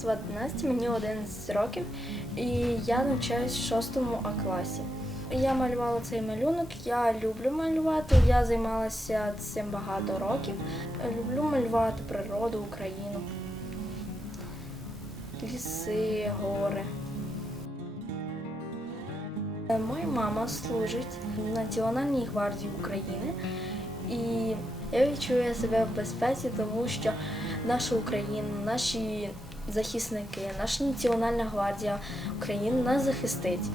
звати Настя, мені 11 років, і я навчаюсь в 6 А класі. Я малювала цей малюнок, я люблю малювати, я займалася цим багато років. Люблю малювати природу, Україну, ліси, гори. Моя мама служить в Національній гвардії України, і я відчуваю себе в безпеці, тому що наша Україна, наші захисники, наша Національна гвардія України нас захистить.